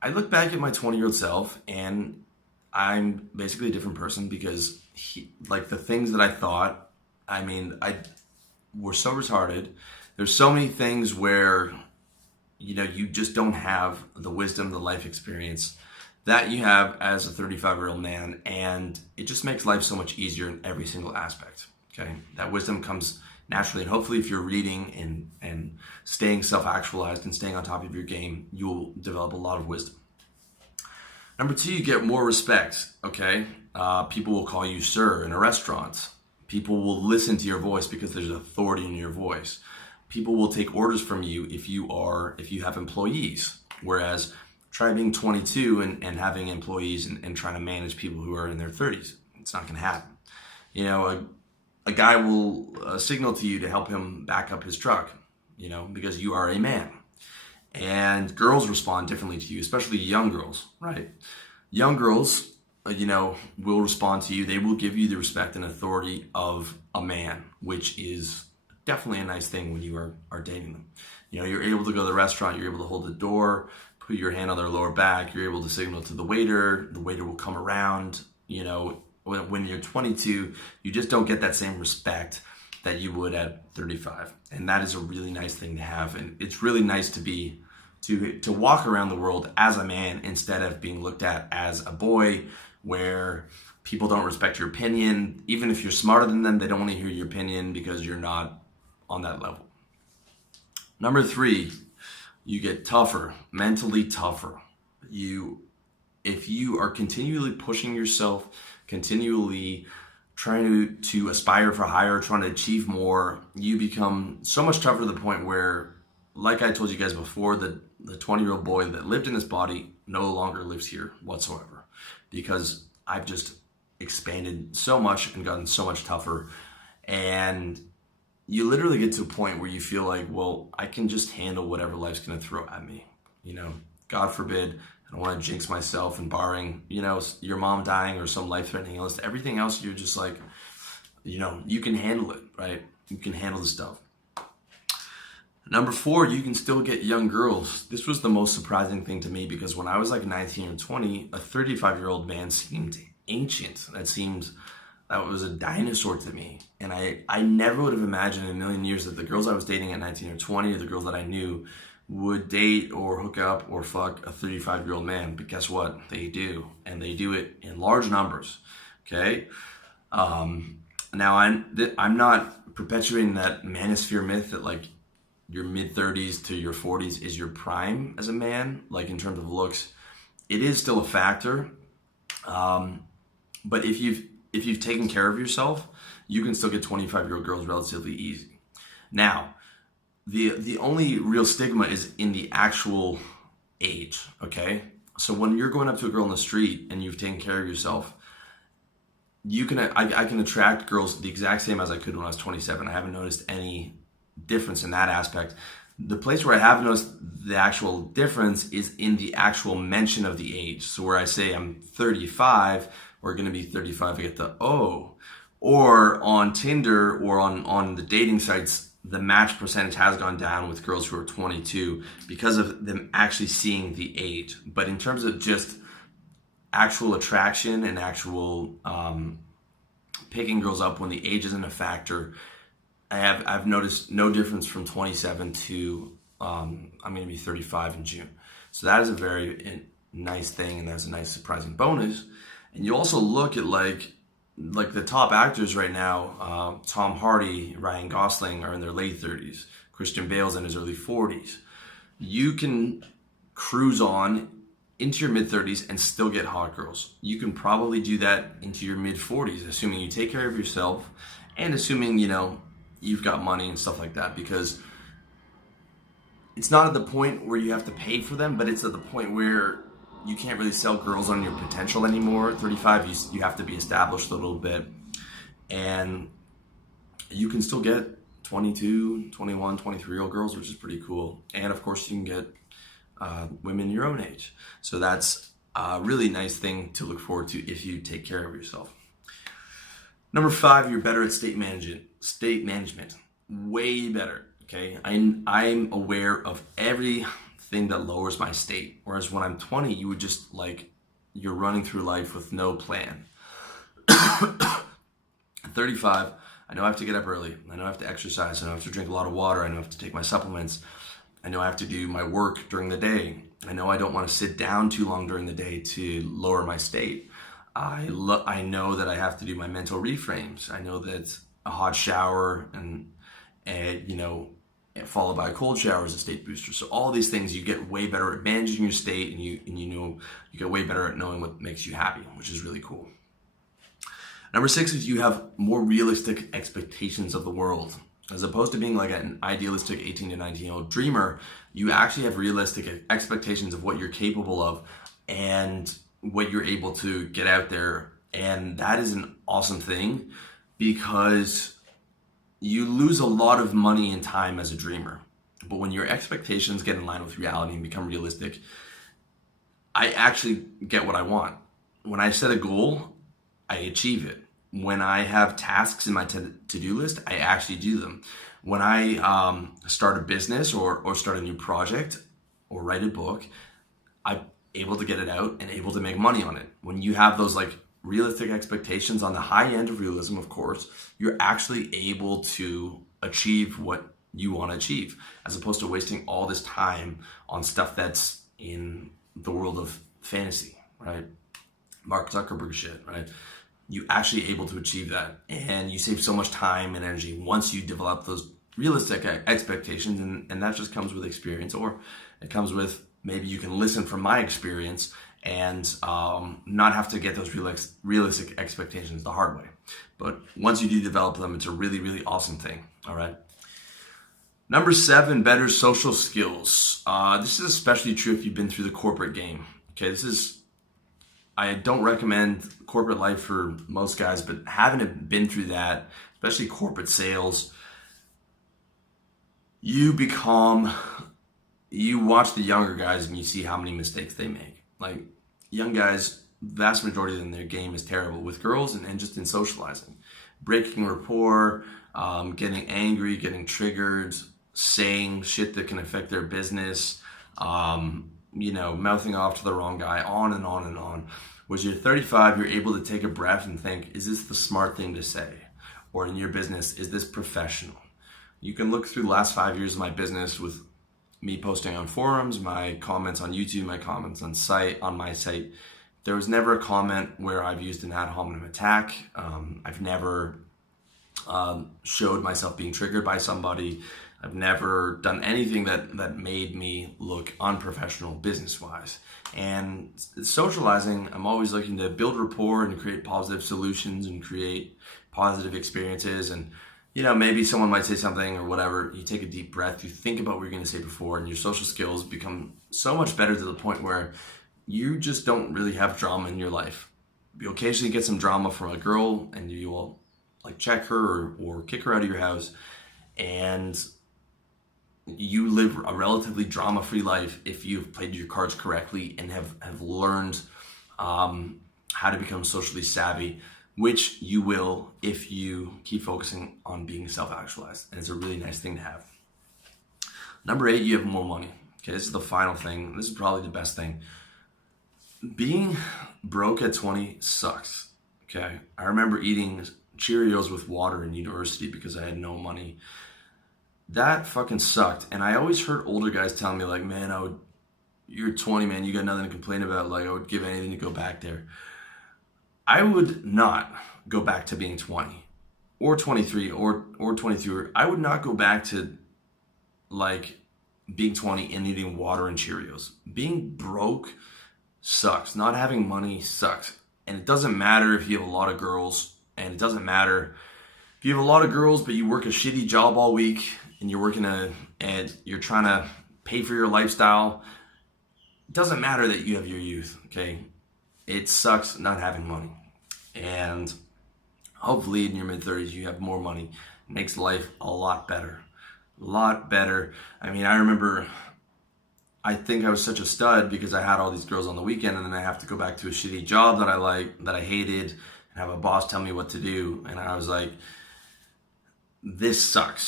I look back at my 20-year-old self and I'm basically a different person because like the things that I thought, I were so retarded. There's so many things where you just don't have the wisdom, the life experience that you have as a 35-year-old man, and it just makes life so much easier in every single aspect. Okay, that wisdom comes naturally, and hopefully, if you're reading and staying self-actualized and staying on top of your game, you'll develop a lot of wisdom. Number two, you get more respect. Okay, people will call you sir in a restaurant. People will listen to your voice because there's authority in your voice. People will take orders from you if you have employees. Whereas try being 22 and having employees and trying to manage people who are in their 30s. It's not going to happen. A guy will signal to you to help him back up his truck, because you are a man. And girls respond differently to you, especially young girls, right? Young girls, will respond to you. They will give you the respect and authority of a man, which is definitely a nice thing when you are dating them. You're able to go to the restaurant, you're able to hold the door, put your hand on their lower back, you're able to signal to the waiter will come around. When you're 22, you just don't get that same respect that you would at 35. And that is a really nice thing to have. And it's really nice to walk around the world as a man instead of being looked at as a boy, where people don't respect your opinion. Even if you're smarter than them, they don't want to hear your opinion because you're not on that level. Number three, you get tougher, mentally tougher. If you are continually pushing yourself, continually trying to aspire for higher, trying to achieve more, you become so much tougher to the point where, like I told you guys before, the 20-year-old boy that lived in this body no longer lives here whatsoever, because I've just expanded so much and gotten so much tougher. And you literally get to a point where you feel like, well, I can just handle whatever life's going to throw at me. God forbid, I don't want to jinx myself, and barring, your mom dying or some life-threatening illness, everything else, you're just like, you can handle it, right? You can handle the stuff. Number four, you can still get young girls. This was the most surprising thing to me, because when I was like 19 or 20, a 35-year-old man seemed ancient. That was a dinosaur to me. And I never would have imagined in a million years that the girls I was dating at 19 or 20, or the girls that I knew, would date or hook up or fuck a 35-year-old man. But guess what? They do. And they do it in large numbers. Okay? Now, I'm not perpetuating that manosphere myth that like your mid-30s to your 40s is your prime as a man, like in terms of looks. It is still a factor. But if you've taken care of yourself, you can still get 25-year-old girls relatively easy. Now, the only real stigma is in the actual age, okay? So when you're going up to a girl in the street and you've taken care of yourself, I can attract girls the exact same as I could when I was 27. I haven't noticed any difference in that aspect. The place where I have noticed the actual difference is in the actual mention of the age. So where I say I'm 35, we're going to be 35, I get the oh. Or on Tinder or on the dating sites, the match percentage has gone down with girls who are 22 because of them actually seeing the age. But in terms of just actual attraction and actual picking girls up when the age isn't a factor, I've noticed no difference from 27 to I'm going to be 35 in June. So that is a very nice thing, and that's a nice surprising bonus. And you also look at like the top actors right now, Tom Hardy, Ryan Gosling are in their late 30s. Christian Bale's in his early 40s. You can cruise on into your mid 30s and still get hot girls. You can probably do that into your mid 40s, assuming you take care of yourself and assuming, you've got money and stuff like that, because it's not at the point where you have to pay for them, but it's at the point where you can't really sell girls on your potential anymore. At 35, you have to be established a little bit, and you can still get 22, 21, 23-year-old girls, which is pretty cool. And of course, you can get women your own age. So that's a really nice thing to look forward to if you take care of yourself. Number five, you're better at state management. Way better. Okay, I'm aware of every thing that lowers my state. Whereas when I'm 20, you would just like, you're running through life with no plan. At 35, I know I have to get up early. I know I have to exercise. I know I have to drink a lot of water. I know I have to take my supplements. I know I have to do my work during the day. I know I don't want to sit down too long during the day to lower my state. I know that I have to do my mental reframes. I know that a hot shower and followed by a cold shower is a state booster. So all these things, you get way better at managing your state, and you get way better at knowing what makes you happy, which is really cool. Number 6 is you have more realistic expectations of the world. As opposed to being like an idealistic 18 to 19-year-old dreamer, you actually have realistic expectations of what you're capable of and what you're able to get out there. And that is an awesome thing, because you lose a lot of money and time as a dreamer. But when your expectations get in line with reality and become realistic, I actually get what I want. When I set a goal, I achieve it. When I have tasks in my to-do list, I actually do them. When I start a business or start a new project or write a book, I'm able to get it out and able to make money on it. When you have those like realistic expectations on the high end of realism, of course, you're actually able to achieve what you want to achieve, as opposed to wasting all this time on stuff that's in the world of fantasy, right? Mark Zuckerberg shit, right? You actually able to achieve that, and you save so much time and energy once you develop those realistic expectations, and that just comes with experience, or it comes with maybe you can listen from my experience and not have to get those realistic expectations the hard way. But once you do develop them, it's a really, really awesome thing. All right. Number 7, better social skills. This is especially true if you've been through the corporate game. Okay, I don't recommend corporate life for most guys, but having been through that, especially corporate sales, you watch the younger guys and you see how many mistakes they make. Like, young guys, vast majority of them, their game is terrible with girls and just in socializing. Breaking rapport, getting angry, getting triggered, saying shit that can affect their business, mouthing off to the wrong guy, on and on and on. Whereas you're 35, you're able to take a breath and think, is this the smart thing to say? Or in your business, is this professional? You can look through the last 5 years of my business with me posting on forums, my comments on YouTube, my comments on my site. There was never a comment where I've used an ad hominem attack. I've never showed myself being triggered by somebody. I've never done anything that made me look unprofessional business-wise. And socializing, I'm always looking to build rapport and create positive solutions and create positive experiences. And, maybe someone might say something or whatever. You take a deep breath, you think about what you're going to say before, and your social skills become so much better to the point where you just don't really have drama in your life. You occasionally get some drama from a girl, and you will like check her or kick her out of your house, and you live a relatively drama-free life if you've played your cards correctly and have learned how to become socially savvy, which you will if you keep focusing on being self-actualized. And it's a really nice thing to have. Number 8, you have more money. Okay, this is the final thing. This is probably the best thing. Being broke at 20 sucks. Okay, I remember eating Cheerios with water in university because I had no money. That fucking sucked. And I always heard older guys tell me, like, man, you're 20, man, you got nothing to complain about. Like, I would give anything to go back there. I would not go back to being 20 or 23 or 22. I would not go back to like being 20 and eating water and Cheerios. Being broke sucks. Not having money sucks. And it doesn't matter if you have a lot of girls, and it doesn't matter if you have a lot of girls, but you work a shitty job all week and you're trying to pay for your lifestyle. It doesn't matter that you have your youth, okay? It sucks not having money. And hopefully in your mid-30s you have more money. It makes life a lot better. A lot better. I mean, I think I was such a stud because I had all these girls on the weekend, and then I have to go back to a shitty job that I hated, and have a boss tell me what to do. And I was like, this sucks.